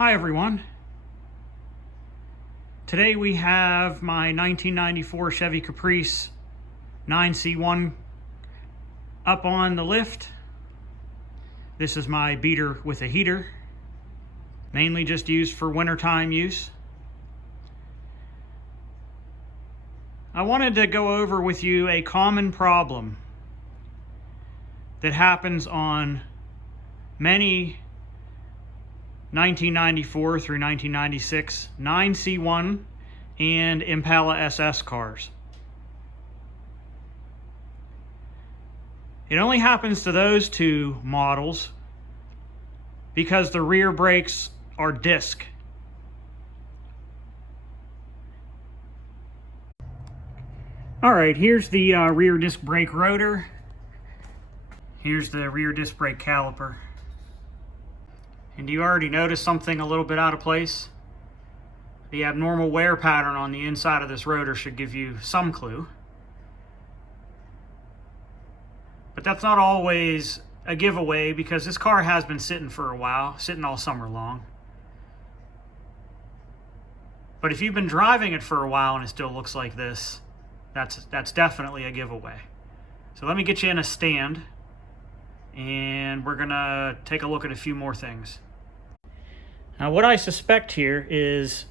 Hi everyone. Today we have my 1994 Chevy Caprice 9C1 up on the lift. This is my beater with a heater, mainly just used for wintertime use. I wanted to go over with you a common problem that happens on many 1994 through 1996 9C1 and Impala SS cars. It only happens to those two models because the rear brakes are disc. Alright, here's the rear disc brake rotor. Here's the rear disc brake caliper. And do you already notice something a little bit out of place? The abnormal wear pattern on the inside of this rotor should give you some clue. But that's not always a giveaway because this car has been sitting for a while, sitting all summer long. But if you've been driving it for a while and it still looks like this, that's definitely a giveaway. So let me get you in a stand and we're gonna take a look at a few more things. Now what I suspect here is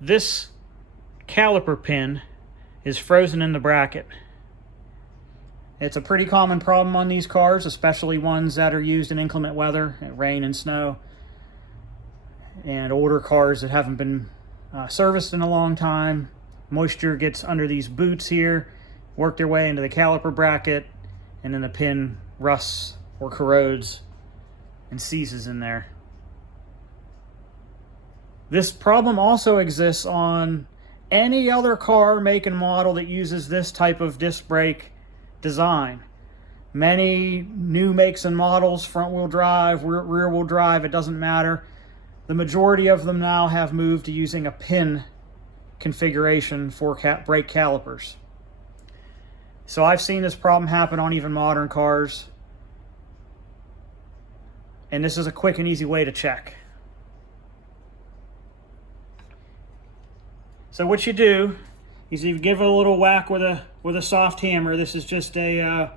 this caliper pin is frozen in the bracket. It's a pretty common problem on these cars, especially ones that are used in inclement weather, rain and snow, and older cars that haven't been serviced in a long time. Moisture gets under these boots here, work their way into the caliper bracket, and then the pin rusts or corrodes and seizes in there. This problem also exists on any other car, make and model that uses this type of disc brake design. Many new makes and models, front wheel drive, rear wheel drive, it doesn't matter. The majority of them now have moved to using a pin configuration for brake calipers. So I've seen this problem happen on even modern cars. And this is a quick and easy way to check. So what you do is you give it a little whack with a soft hammer. This is just a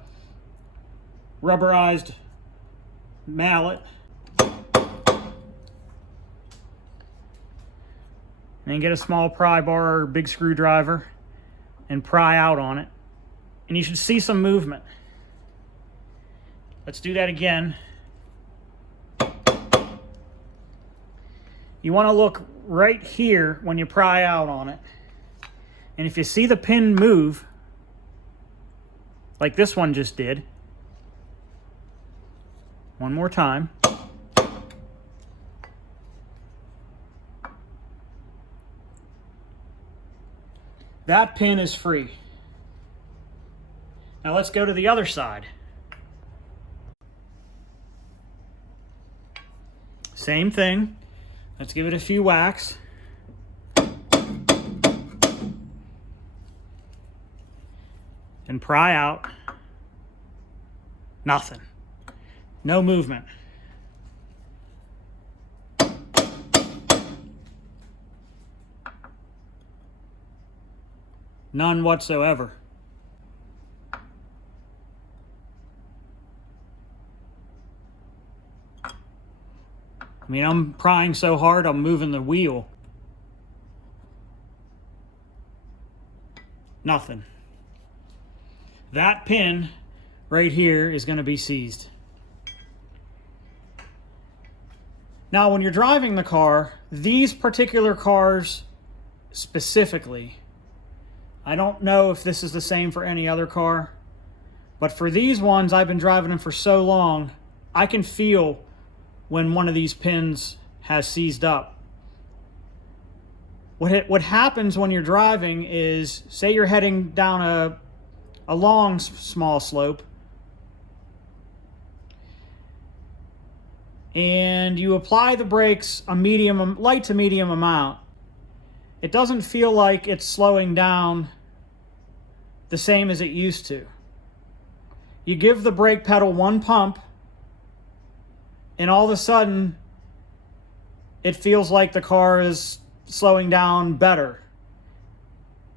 rubberized mallet. And then get a small pry bar or big screwdriver and pry out on it. And you should see some movement. Let's do that again. You want to look right here when you pry out on it. And if you see the pin move, like this one just did, one more time. That pin is free. Now let's go to the other side. Same thing. Let's give it a few whacks. And pry out. Nothing. No movement. None whatsoever. I mean, I'm prying so hard, I'm moving the wheel. Nothing. That pin right here is going to be seized. Now, when you're driving the car, these particular cars specifically, I don't know if this is the same for any other car, but for these ones, I've been driving them for so long, I can feel when one of these pins has seized up. What happens when you're driving is, say you're heading down a long, small slope, and you apply the brakes a light to medium amount. It doesn't feel like it's slowing down the same as it used to. You give the brake pedal one pump, and all of a sudden it feels like the car is slowing down better.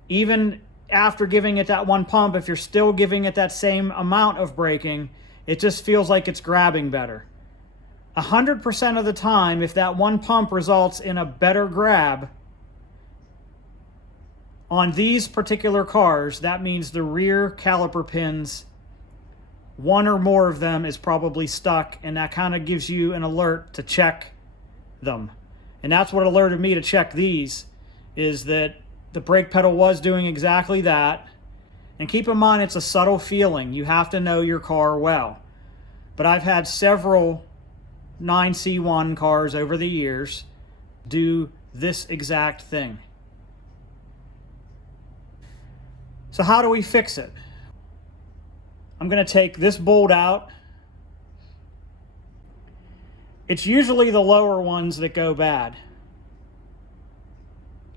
Even after giving it that one pump, if you're still giving it that same amount of braking, it just feels like it's grabbing better. 100% of the time, if that one pump results in a better grab on these particular cars, that means the rear caliper pins, one or more of them is probably stuck, and that kind of gives you an alert to check them. And that's what alerted me to check these, is that the brake pedal was doing exactly that. And keep in mind, it's a subtle feeling. You have to know your car well. But I've had several 9C1 cars over the years do this exact thing. So how do we fix it? I'm going to take this bolt out. It's usually the lower ones that go bad,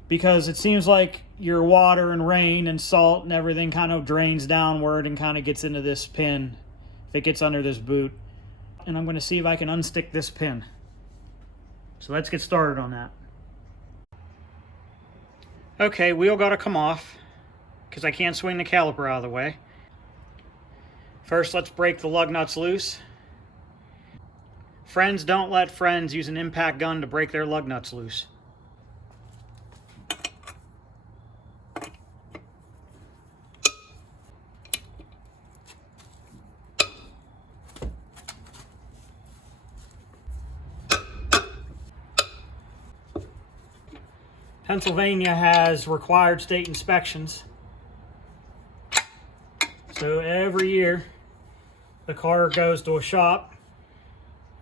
because it seems like your water and rain and salt and everything kind of drains downward and kind of gets into this pin if it gets under this boot. And I'm going to see if I can unstick this pin. So let's get started on that. Okay, wheel got to come off because I can't swing the caliper out of the way. First, let's break the lug nuts loose. Friends don't let friends use an impact gun to break their lug nuts loose. Pennsylvania has required state inspections. So every year the car goes to a shop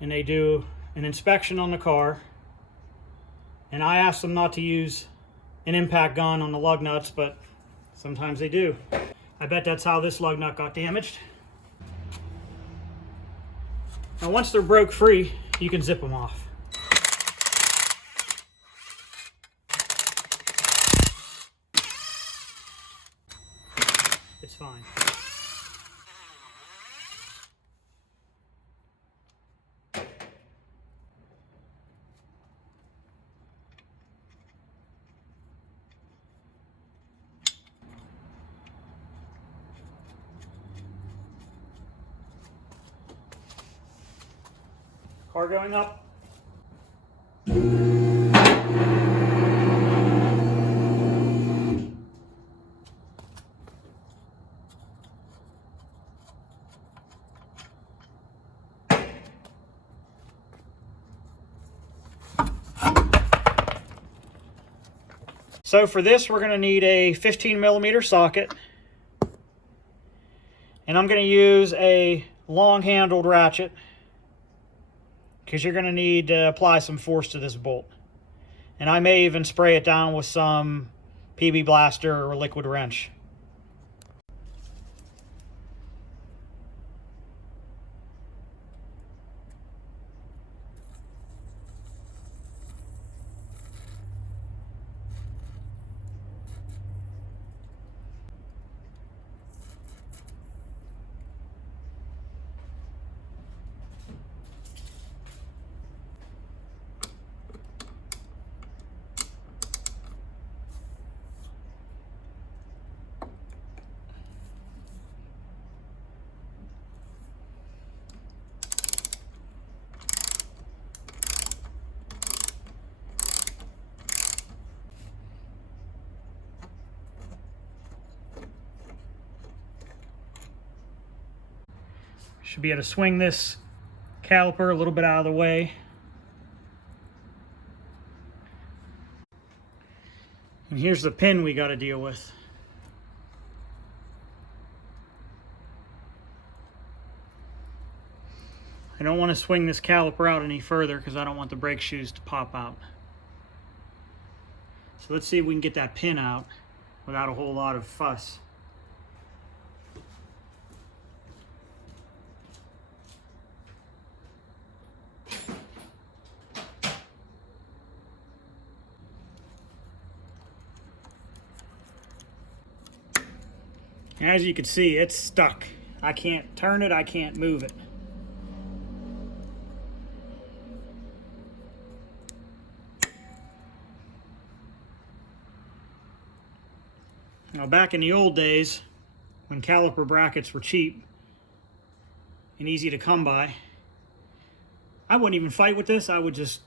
and they do an inspection on the car. And I asked them not to use an impact gun on the lug nuts, but sometimes they do. I bet that's how this lug nut got damaged. Now once they're broke free, you can zip them off. It's fine. Car going up. So for this, we're going to need a 15mm socket. And I'm going to use a long-handled ratchet, because you're going to need to apply some force to this bolt. And I may even spray it down with some PB Blaster or liquid wrench. Should be able to swing this caliper a little bit out of the way. And here's the pin we got to deal with. I don't want to swing this caliper out any further because I don't want the brake shoes to pop out. So let's see if we can get that pin out without a whole lot of fuss. As you can see, it's stuck. I can't turn it, I can't move it. Now back in the old days, when caliper brackets were cheap and easy to come by, I wouldn't even fight with this. I would just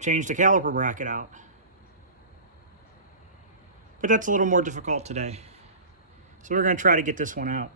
change the caliper bracket out. But that's a little more difficult today. So we're going to try to get this one out.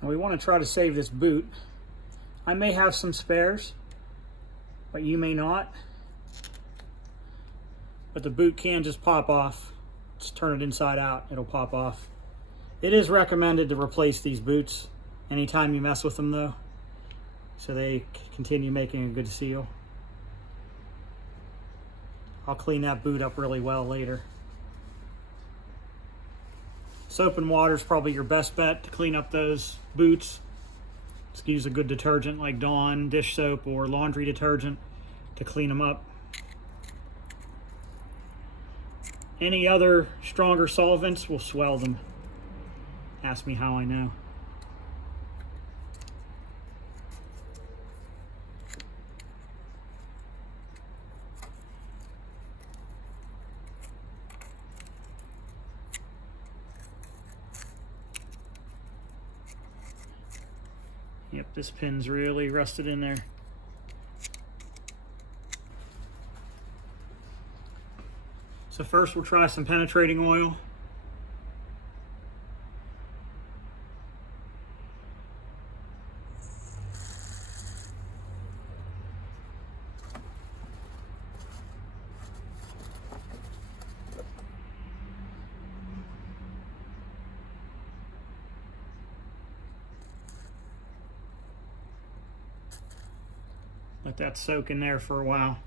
And we want to try to save this boot. I may have some spares, but you may not. But the boot can just pop off. Just turn it inside out, it'll pop off. It is recommended to replace these boots anytime you mess with them though, so they continue making a good seal. I'll clean that boot up really well later. Soap and water is probably your best bet to clean up those boots. Just use a good detergent like Dawn dish soap or laundry detergent to clean them up. Any other stronger solvents will swell them. Ask me how I know. Yep, this pin's really rusted in there. So first we'll try some penetrating oil. Let that soak in there for a while.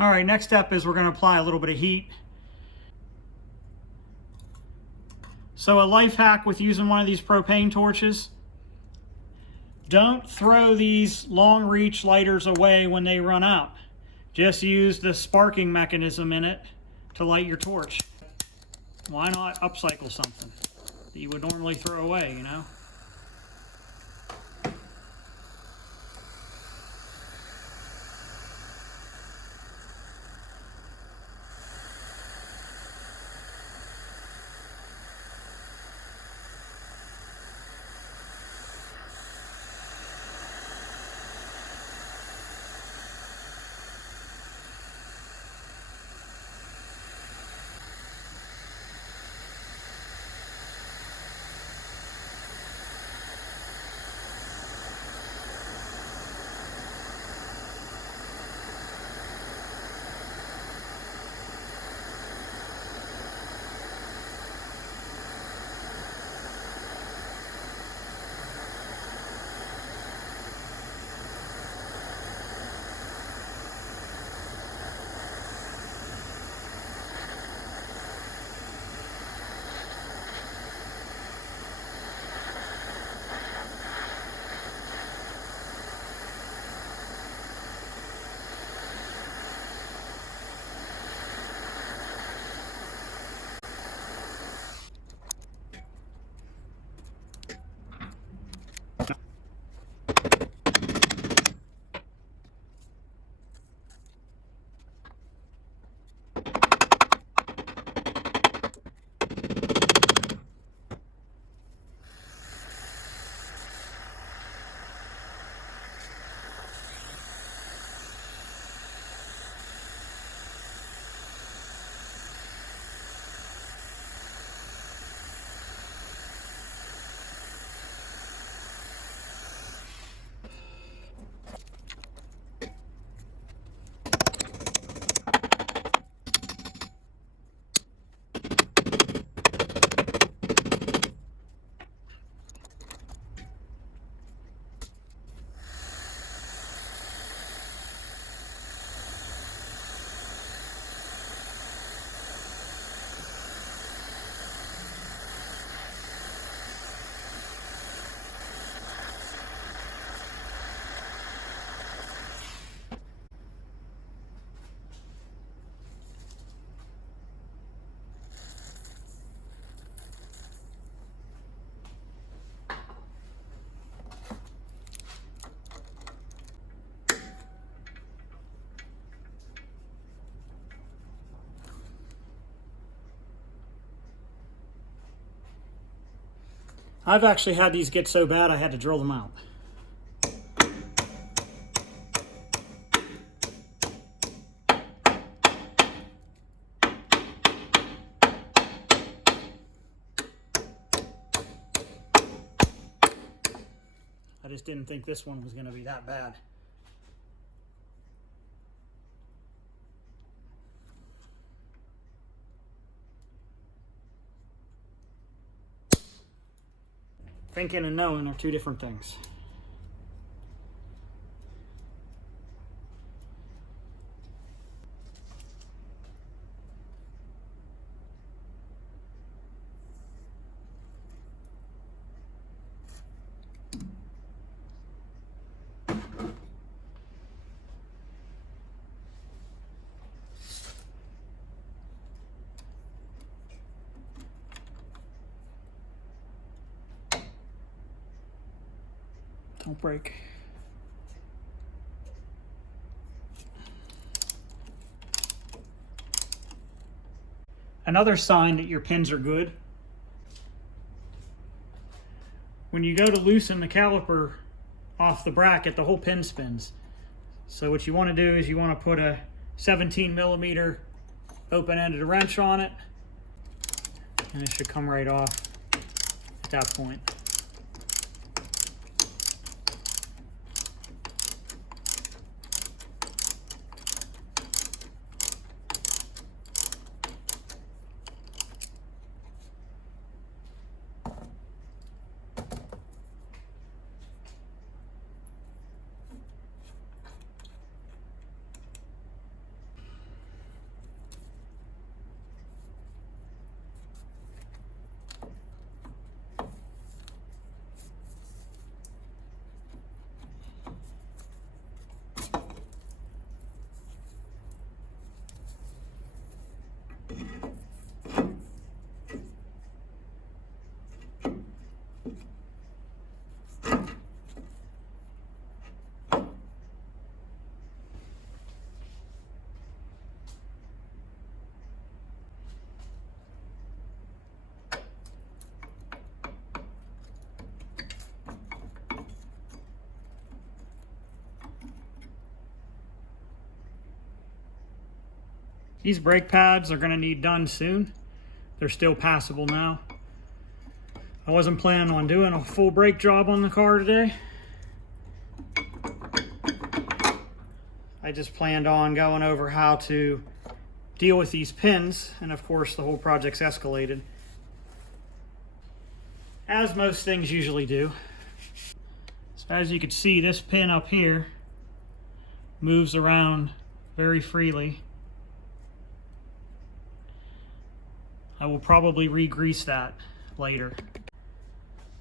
All right, next step is we're going to apply a little bit of heat. So a life hack with using one of these propane torches: don't throw these long reach lighters away when they run out. Just use the sparking mechanism in it to light your torch. Why not upcycle something that you would normally throw away, you know? I've actually had these get so bad I had to drill them out. I just didn't think this one was going to be that bad. Thinking and knowing are two different things. Don't break. Another sign that your pins are good, when you go to loosen the caliper off the bracket, the whole pin spins. So what you want to do is you want to put a 17mm open-ended wrench on it, and it should come right off at that point. These brake pads are going to need done soon. They're still passable now. I wasn't planning on doing a full brake job on the car today. I just planned on going over how to deal with these pins, and of course the whole project's escalated, as most things usually do. So as you can see, this pin up here moves around very freely. I will probably re-grease that later.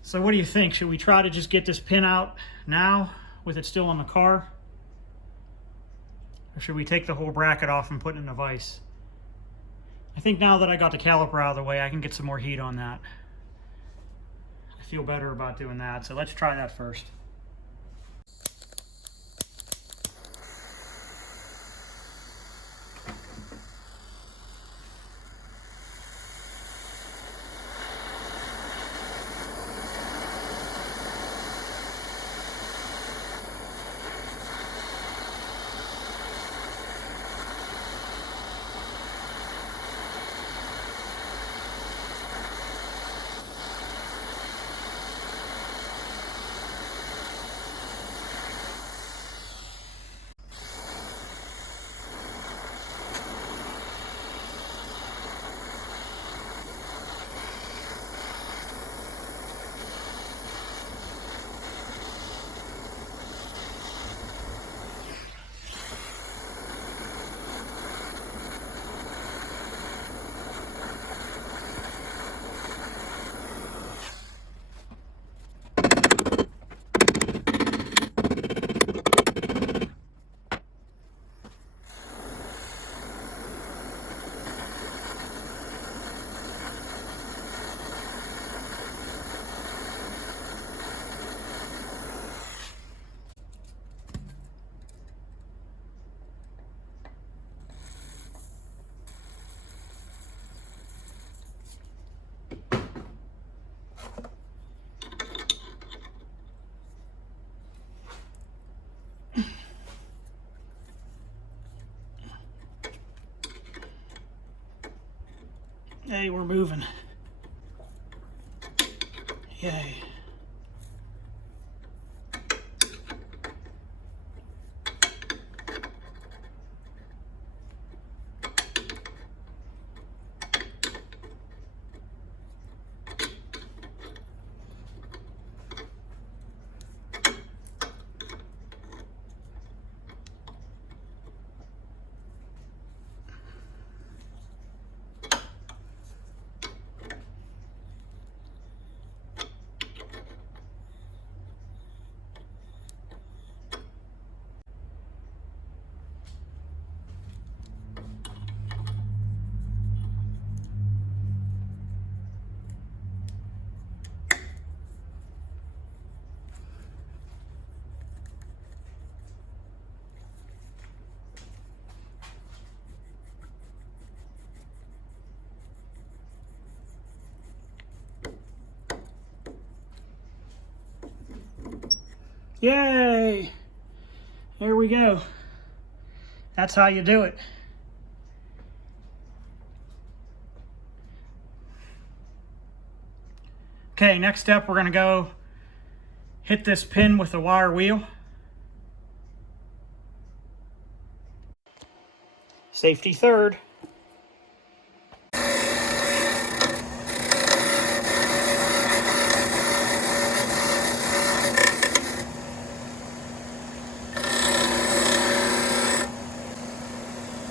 So what do you think? Should we try to just get this pin out now with it still on the car? Or should we take the whole bracket off and put it in a vise? I think now that I got the caliper out of the way, I can get some more heat on that. I feel better about doing that, so let's try that first. Hey, we're moving. Yay. Yay! There we go. That's how you do it. Okay, next step, we're gonna go hit this pin with the wire wheel. Safety third.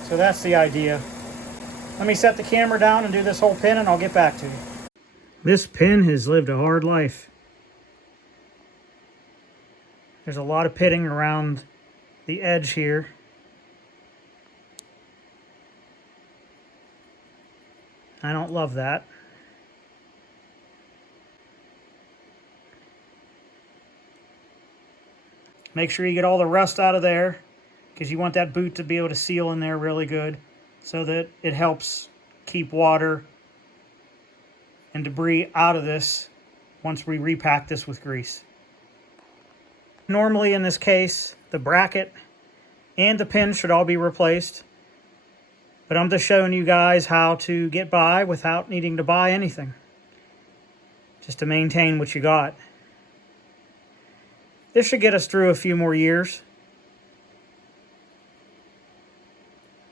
So that's the idea. Let me set the camera down and do this whole pin and I'll get back to you. This pin has lived a hard life. There's a lot of pitting around the edge here. I don't love that. Make sure you get all the rust out of there, because you want that boot to be able to seal in there really good so that it helps keep water and debris out of this once we repack this with grease. Normally in this case, the bracket and the pin should all be replaced, but I'm just showing you guys how to get by without needing to buy anything, just to maintain what you got. This should get us through a few more years.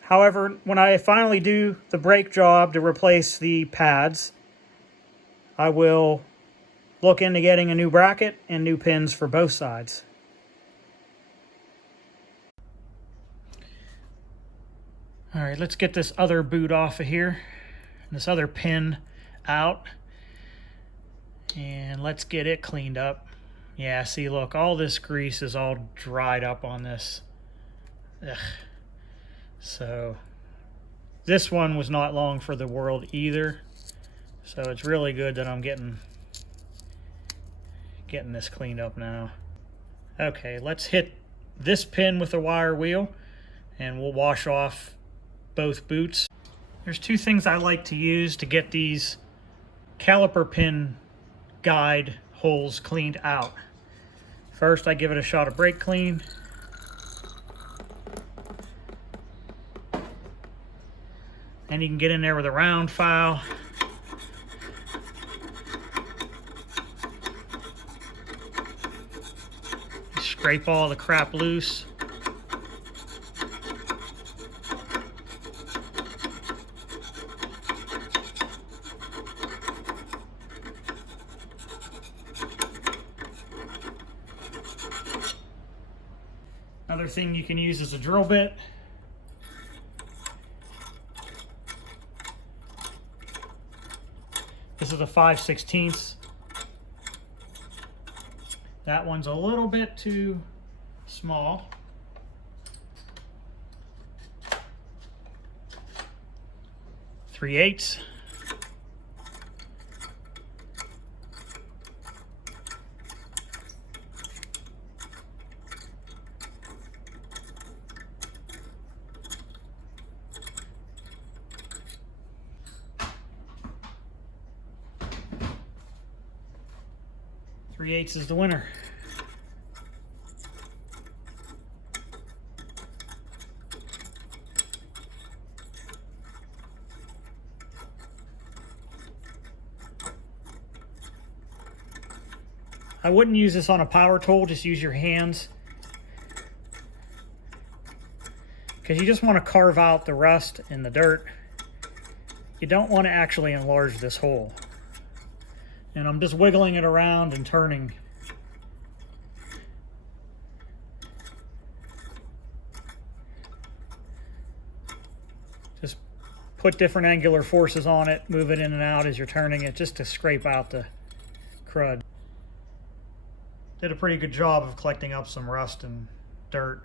However, when I finally do the brake job to replace the pads, I will look into getting a new bracket and new pins for both sides. All right, let's get this other boot off of here, this other pin out, and let's get it cleaned up. Yeah, see, look, all this grease is all dried up on this. Ugh. So this one was not long for the world either. So it's really good that I'm getting this cleaned up now. Okay, let's hit this pin with a wire wheel and we'll wash off both boots. There's two things I like to use to get these caliper pin guide holes cleaned out. First, I give it a shot of brake clean. And you can get in there with a round file. Scrape all the crap loose. Another thing you can use is a drill bit. This is a 5/16. That one's a little bit too small. Three-eighths. Three-eighths is the winner. I wouldn't use this on a power tool, just use your hands, because you just want to carve out the rust and the dirt. You don't want to actually enlarge this hole. And I'm just wiggling it around and turning. Just put different angular forces on it, move it in and out as you're turning it, just to scrape out the crud. Did a pretty good job of collecting up some rust and dirt.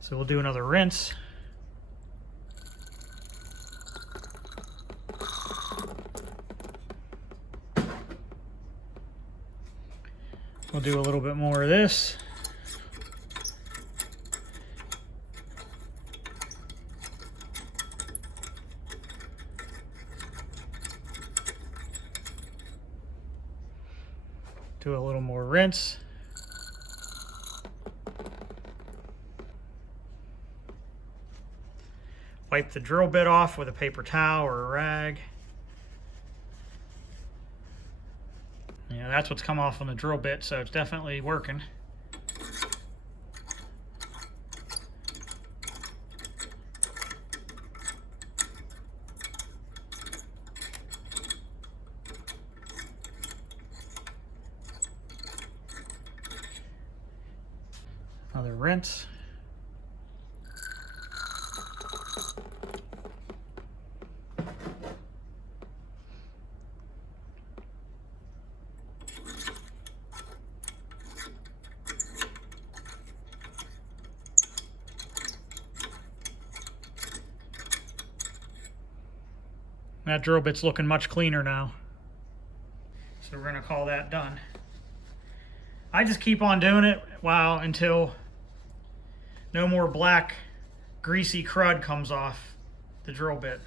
So we'll do another rinse. We'll do a little bit more of this. Do a little more rinse. Wipe the drill bit off with a paper towel or a rag. Yeah, that's what's come off on the drill bit, so it's definitely working. Another rinse. That drill bit's looking much cleaner now. So we're gonna call that done. I just keep on doing it until no more black greasy crud comes off the drill bit.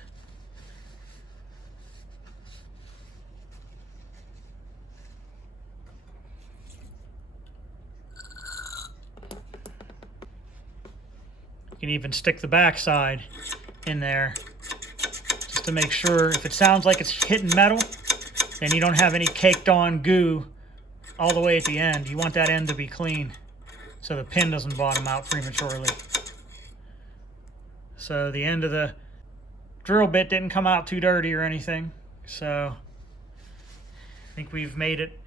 You can even stick the back side in there just to make sure if it sounds like it's hitting metal, then you don't have any caked on goo all the way at the end. You want that end to be clean so the pin doesn't bottom out prematurely. So the end of the drill bit didn't come out too dirty or anything. So I think we've made it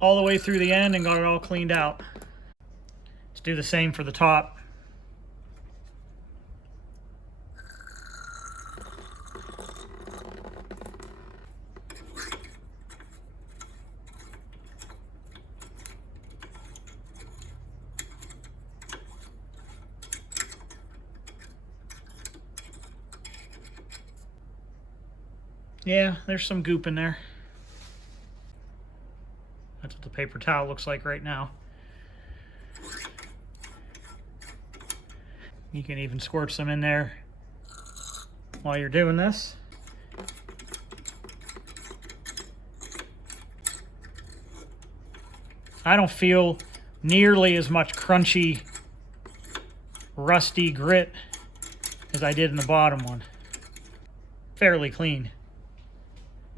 all the way through the end and got it all cleaned out. Let's do the same for the top. Yeah, there's some goop in there. That's what the paper towel looks like right now. You can even squirt some in there while you're doing this. I don't feel nearly as much crunchy, rusty grit as I did in the bottom one. Fairly clean.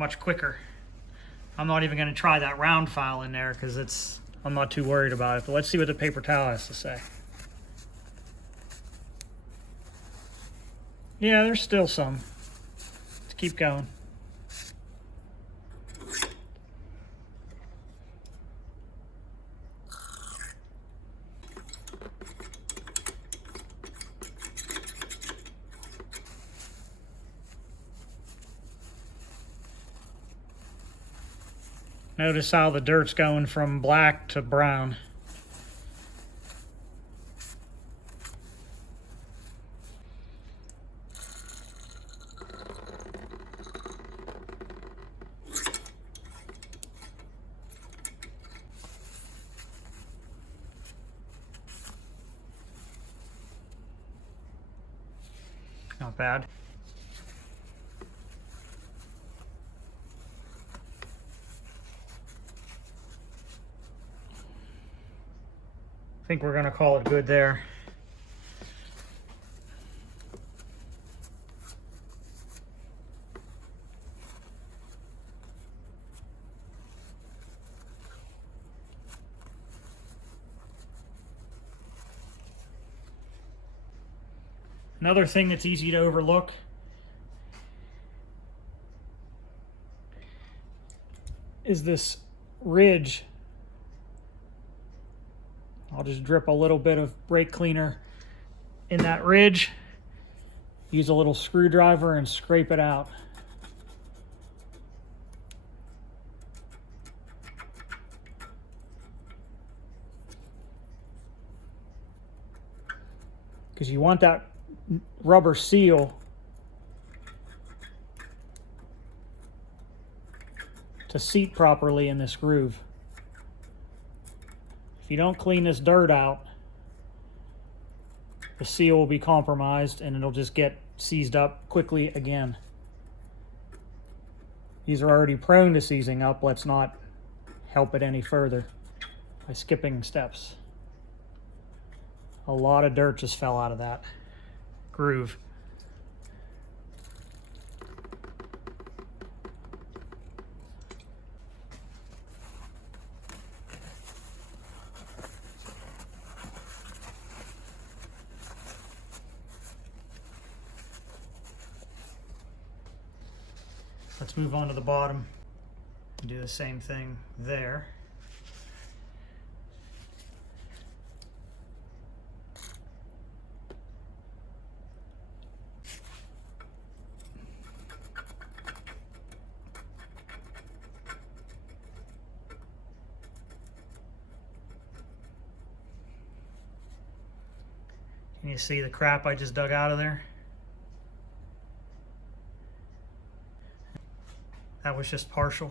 Much quicker. I'm not even going to try that round file in there because I'm not too worried about it. But let's see what the paper towel has to say. Yeah, there's still some. Let's keep going. Notice how the dirt's going from black to brown. Not bad. I think we're going to call it good there. Another thing that's easy to overlook is this ridge. I'll just drip a little bit of brake cleaner in that ridge, use a little screwdriver and scrape it out. Because you want that rubber seal to seat properly in this groove. If you don't clean this dirt out, the seal will be compromised and it'll just get seized up quickly again. These are already prone to seizing up. Let's not help it any further by skipping steps. A lot of dirt just fell out of that groove. Let's move on to the bottom and do the same thing there. Can you see the crap I just dug out of there? That was just partial.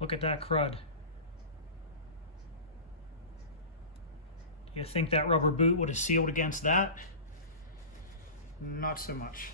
Look at that crud. You think that rubber boot would have sealed against that? Not so much.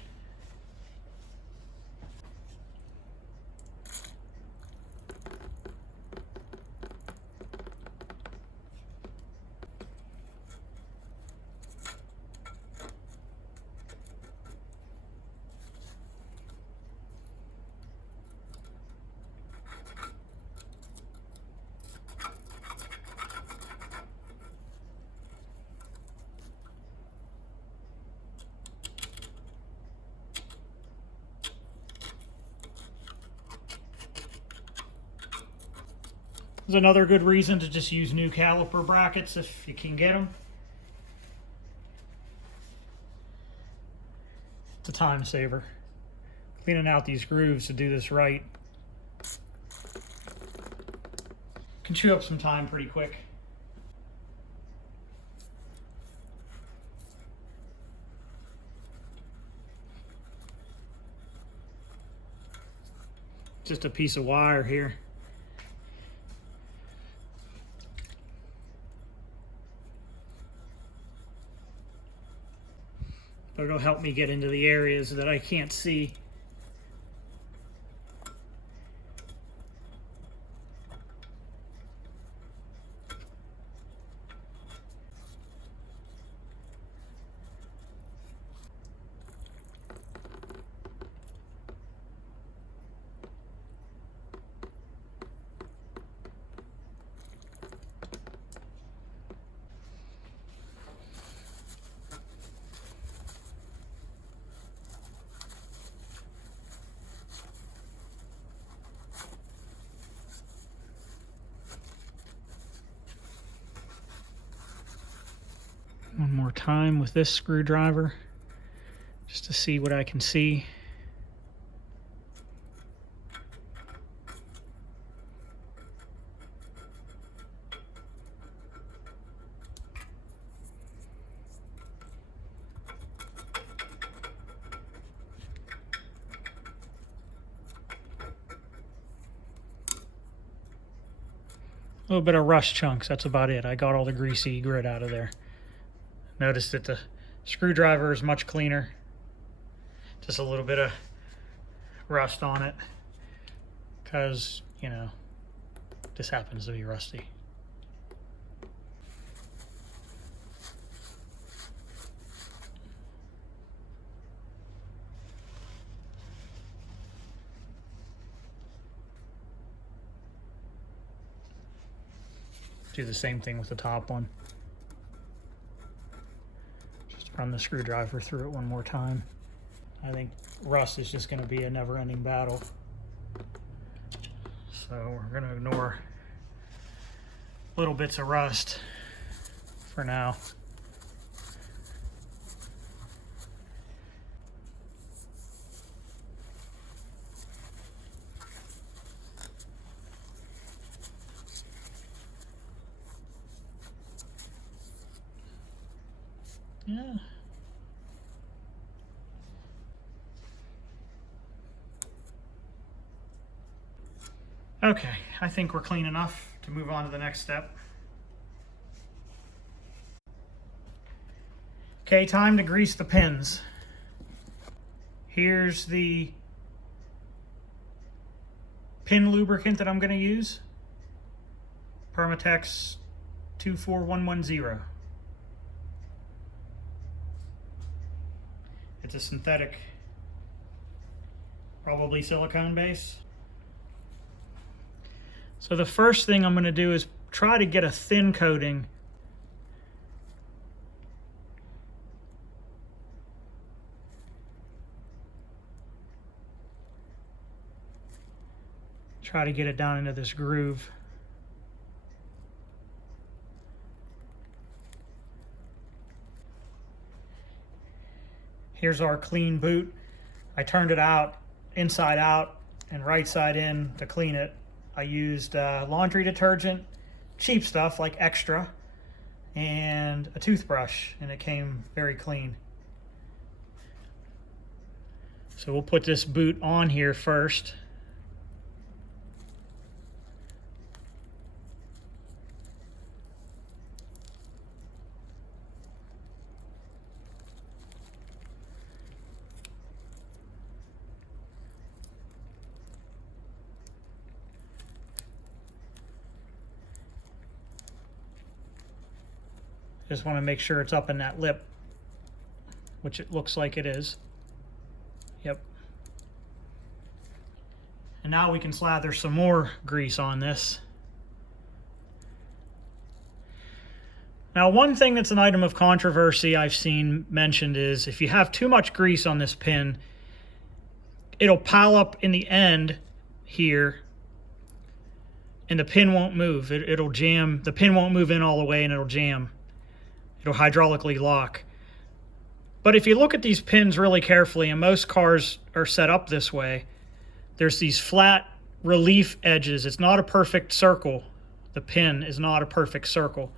There's another good reason to just use new caliper brackets if you can get them. It's a time saver. Cleaning out these grooves to do this right can chew up some time pretty quick. Just a piece of wire here. But it'll help me get into the areas that I can't see. One more time with this screwdriver, just to see what I can see. A little bit of rust chunks, that's about it. I got all the greasy grit out of there. Notice that the screwdriver is much cleaner. Just a little bit of rust on it because, you know, this happens to be rusty. Do the same thing with the top one. Just run the screwdriver through it one more time. I think rust is just going to be a never-ending battle. So we're going to ignore little bits of rust for now. Yeah. Okay, I think we're clean enough to move on to the next step. Okay, time to grease the pins. Here's the pin lubricant that I'm going to use. Permatex 24110. It's a synthetic, probably silicone base. So the first thing I'm going to do is try to get a thin coating try to get it down into this groove. Here's our clean boot. I turned it out inside out and right side in to clean it. I used laundry detergent, cheap stuff like Extra, and a toothbrush, and it came very clean. So we'll put this boot on here first. Just want to make sure it's up in that lip, which it looks like it is. Yep. And now we can slather some more grease on this. Now, one thing that's an item of controversy I've seen mentioned is if you have too much grease on this pin, it'll pile up in the end here and the pin won't move. It'll jam. The pin won't move in all the way and it'll jam. It'll hydraulically lock. But if you look at these pins really carefully, and most cars are set up this way, there's these flat relief edges. It's not a perfect circle. The pin is not a perfect circle.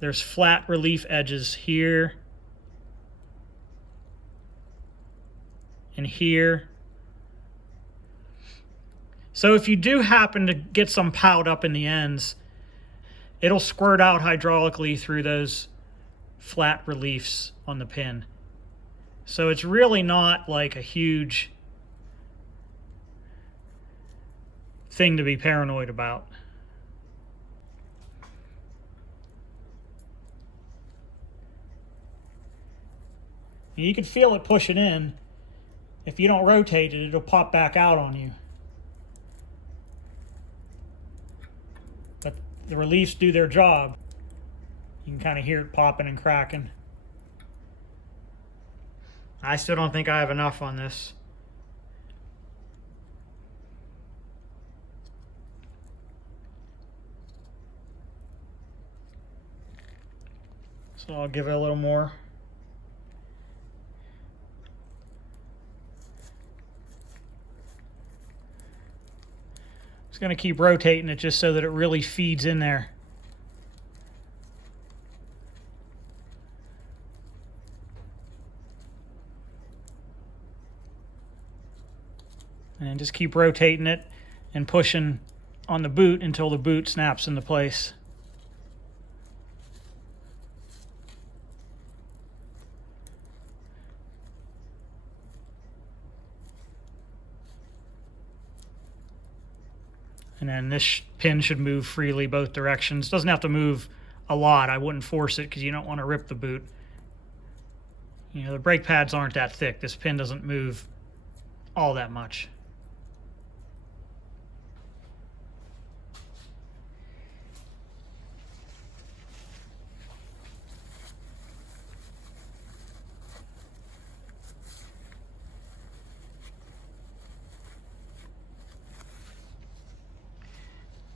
There's flat relief edges here and here. So if you do happen to get some piled up in the ends, it'll squirt out hydraulically through those flat reliefs on the pin. So it's really not like a huge thing to be paranoid about. You can feel it pushing in. If you don't rotate it, it'll pop back out on you. But the reliefs do their job. You can kind of hear it popping and cracking. I still don't think I have enough on this. So I'll give it a little more. Just going to keep rotating it just so that it really feeds in there. And just keep rotating it and pushing on the boot until the boot snaps into place. And then this pin should move freely both directions. Doesn't have to move a lot. I wouldn't force it because you don't want to rip the boot. You know, the brake pads aren't that thick. This pin doesn't move all that much.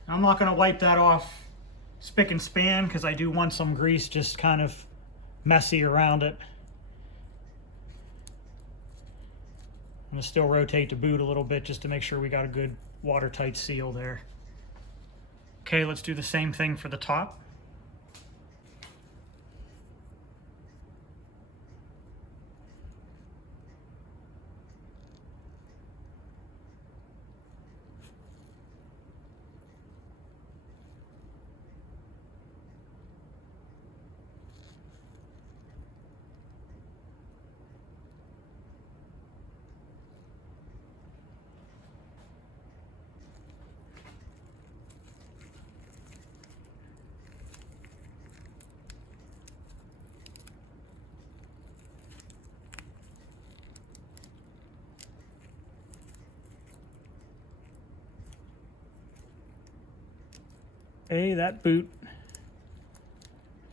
I'm not going to wipe that off spick and span because I do want some grease just kind of messy around it. I'm going to still rotate the boot a little bit just to make sure we got a good watertight seal there. Okay, let's do the same thing for the top. Okay, that boot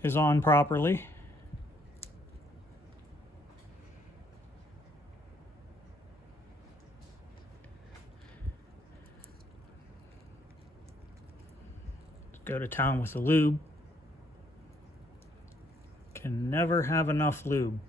is on properly. Let's go to town with the lube. Can never have enough lube.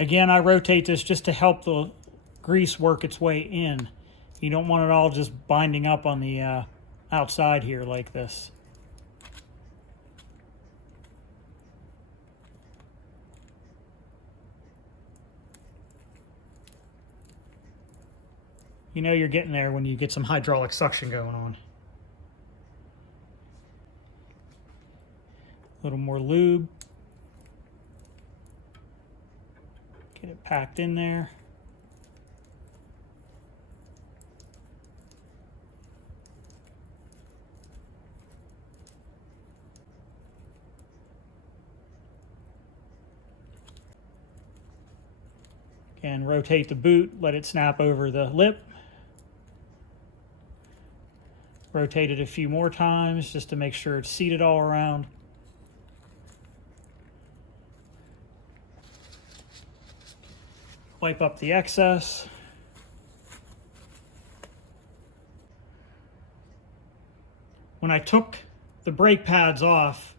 Again, I rotate this just to help the grease work its way in. You don't want it all just binding up on the outside here like this. You know you're getting there when you get some hydraulic suction going on. A little more lube. Get it packed in there. Again, rotate the boot, let it snap over the lip. Rotate it a few more times just to make sure it's seated all around. Wipe up the excess. When I took the brake pads off,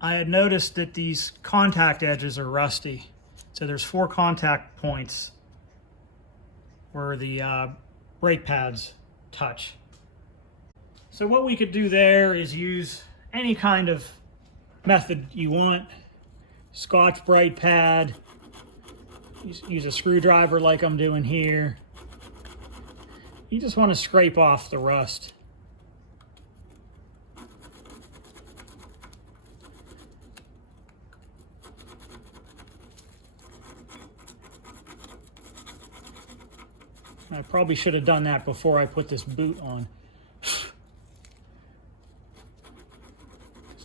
I had noticed that these contact edges are rusty. So there's 4 contact points where the brake pads touch. So what we could do there is use any kind of method you want. Scotch-Brite pad. Use a screwdriver like I'm doing here. You just want to scrape off the rust. I probably should have done that before I put this boot on.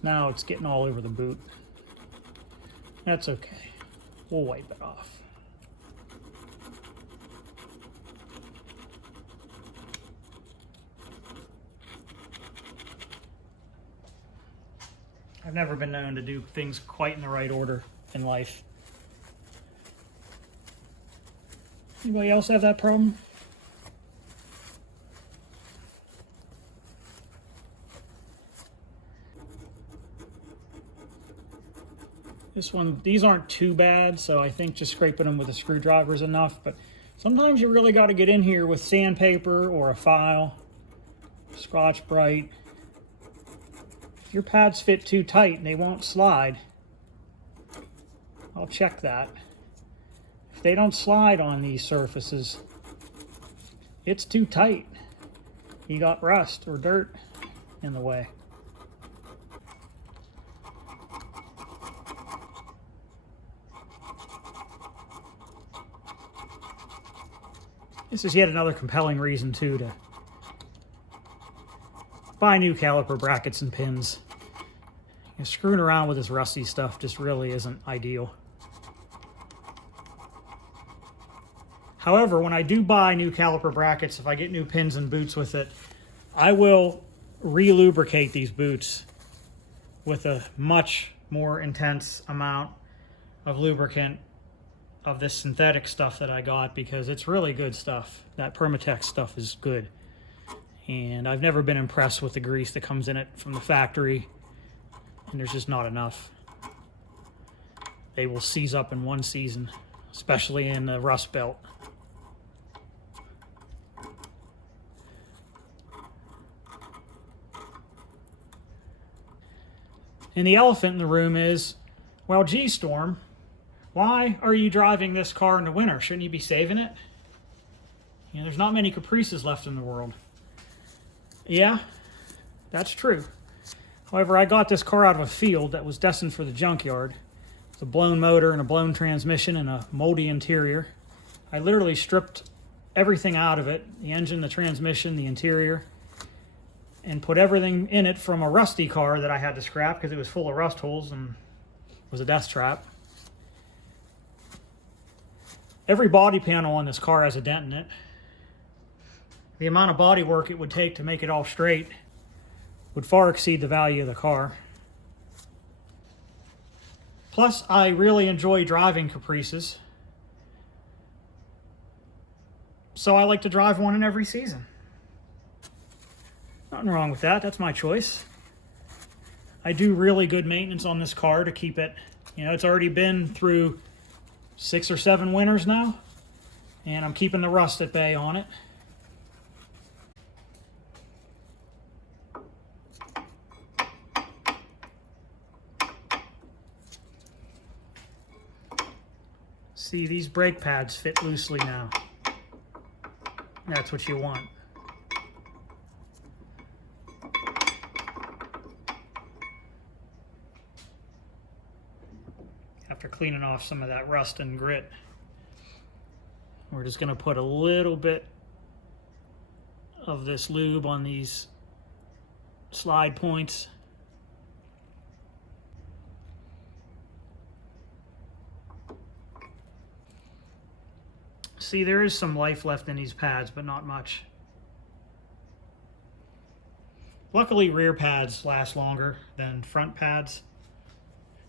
Now it's getting all over the boot. That's okay. We'll wipe it off. I've never been known to do things quite in the right order in life. Anybody else have that problem? This one, these aren't too bad, so I think just scraping them with a screwdriver is enough, but sometimes you really got to get in here with sandpaper or a file, Scotch-Brite. If your pads fit too tight and they won't slide, I'll check that. If they don't slide on these surfaces, it's too tight. You got rust or dirt in the way. This is yet another compelling reason, too, to buy new caliper brackets and pins. You know, screwing around with this rusty stuff just really isn't ideal. However, when I do buy new caliper brackets, if I get new pins and boots with it, I will re-lubricate these boots with a much more intense amount of lubricant of this synthetic stuff that I got, because it's really good stuff. That Permatex stuff is good. And I've never been impressed with the grease that comes in it from the factory, and there's just not enough. They will seize up in one season, especially in the rust belt. And the elephant in the room is, well, gee, Storm, why are you driving this car in the winter? Shouldn't you be saving it? You know, there's not many Caprices left in the world. Yeah, that's true. However, I got this car out of a field that was destined for the junkyard. It's a blown motor and a blown transmission and a moldy interior. I literally stripped everything out of it, the engine, the transmission, the interior, and put everything in it from a rusty car that I had to scrap because it was full of rust holes and was a death trap. Every body panel on this car has a dent in it. The amount of body work it would take to make it all straight would far exceed the value of the car. Plus, I really enjoy driving Caprices, so I like to drive one in every season. Nothing wrong with that. That's my choice. I do really good maintenance on this car to keep it, you know, it's already been through 6 or 7 winters now, and I'm keeping the rust at bay on it. See, these brake pads fit loosely now. That's what you want. After cleaning off some of that rust and grit, we're just going to put a little bit of this lube on these slide points. See, there is some life left in these pads, but not much. Luckily, rear pads last longer than front pads,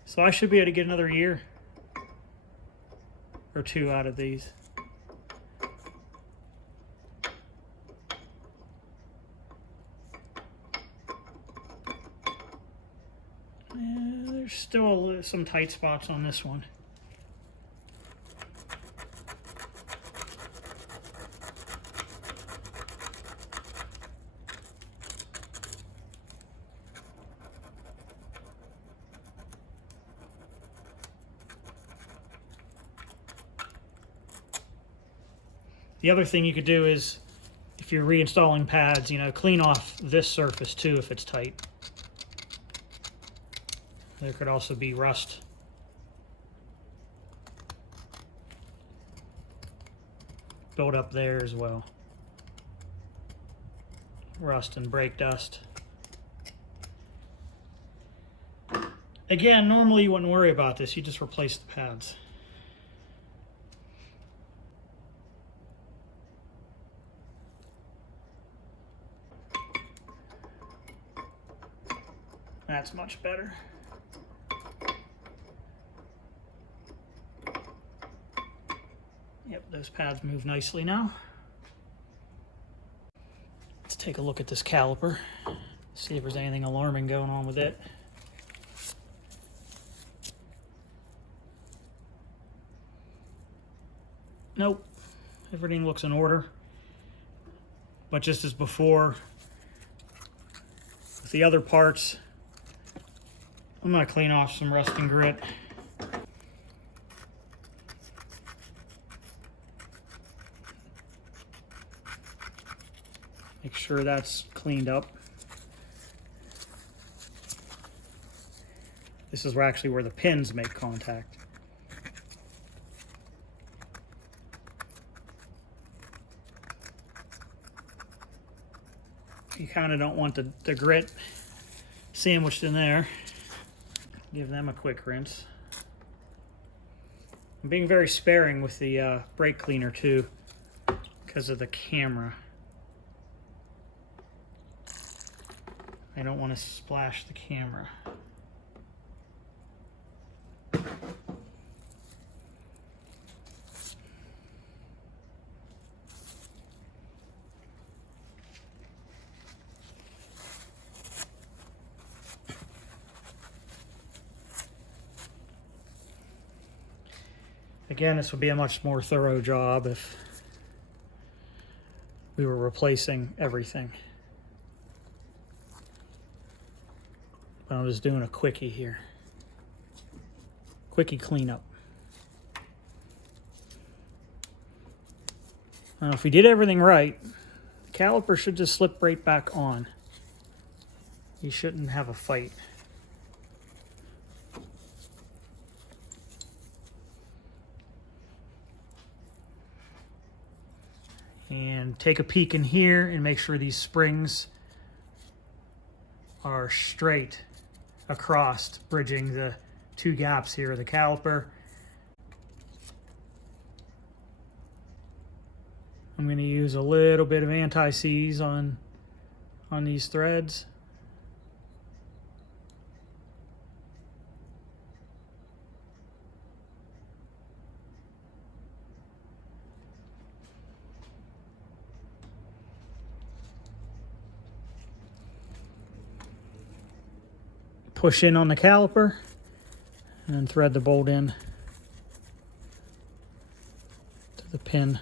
so I should be able to get another year or 2 out of these. There's still some tight spots on this one. The other thing you could do is, if you're reinstalling pads, you know, clean off this surface too if it's tight. There could also be rust. Build up there as well. Rust and brake dust. Again, normally you wouldn't worry about this, you just replace the pads. That's much better. Yep, those pads move nicely now. Let's take a look at this caliper, see if there's anything alarming going on with it. Nope, everything looks in order. But just as before, with the other parts, I'm going to clean off some rust and grit. Make sure that's cleaned up. This is actually where the pins make contact. You kind of don't want the grit sandwiched in there. Give them a quick rinse. I'm being very sparing with the brake cleaner too because of the camera. I don't want to splash the camera. Again, this would be a much more thorough job if we were replacing everything. But I'm just doing a quickie here. Quickie cleanup. Now, if we did everything right, the caliper should just slip right back on. You shouldn't have a fight. And take a peek in here and make sure these springs are straight across, bridging the two gaps here of the caliper. I'm going to use a little bit of anti-seize on these threads. Push in on the caliper and then thread the bolt in to the pin.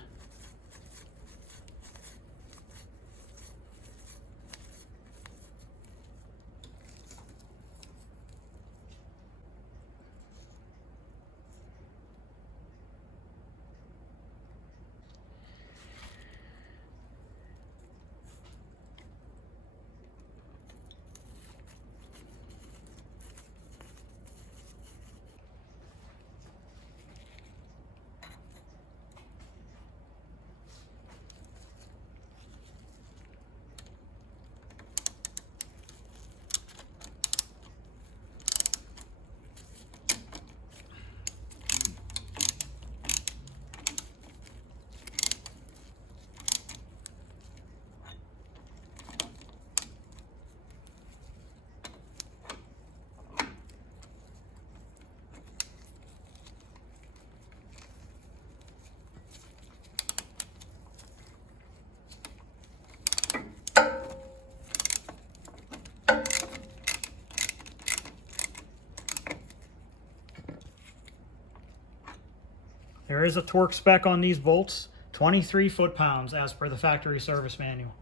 There is a torque spec on these bolts, 23 foot-pounds as per the factory service manual.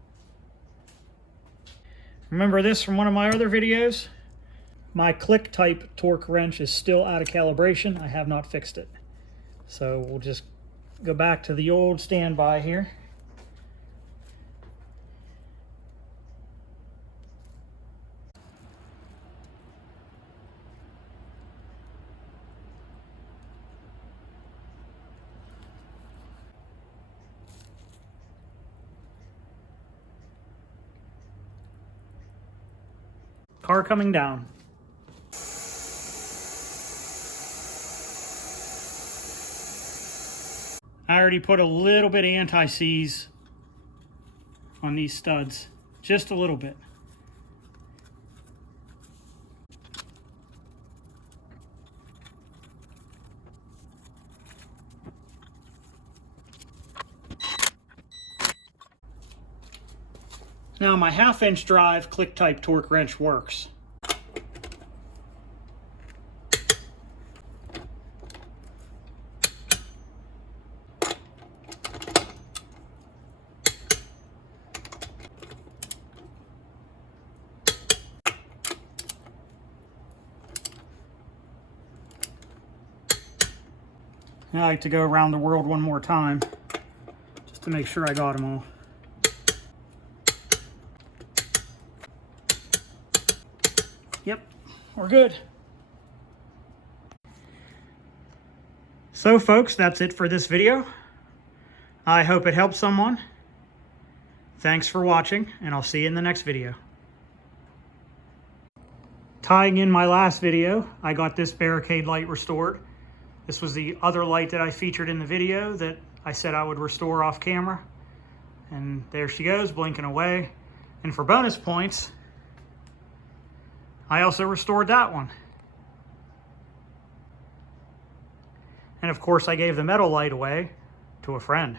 Remember this from one of my other videos? My click type torque wrench is still out of calibration. I have not fixed it. So we'll just go back to the old standby here. Car coming down. I already put a little bit of anti-seize on these studs, just a little bit. Now my 1/2 inch drive click type torque wrench works. I like to go around the world one more time just to make sure I got them all. Yep, we're good. So folks, that's it for this video. I hope it helped someone. Thanks for watching, and I'll see you in the next video. Tying in my last video, I got this barricade light restored. This was the other light that I featured in the video that I said I would restore off camera. And there she goes, blinking away. And for bonus points, I also restored that one. And of course, I gave the metal light away to a friend.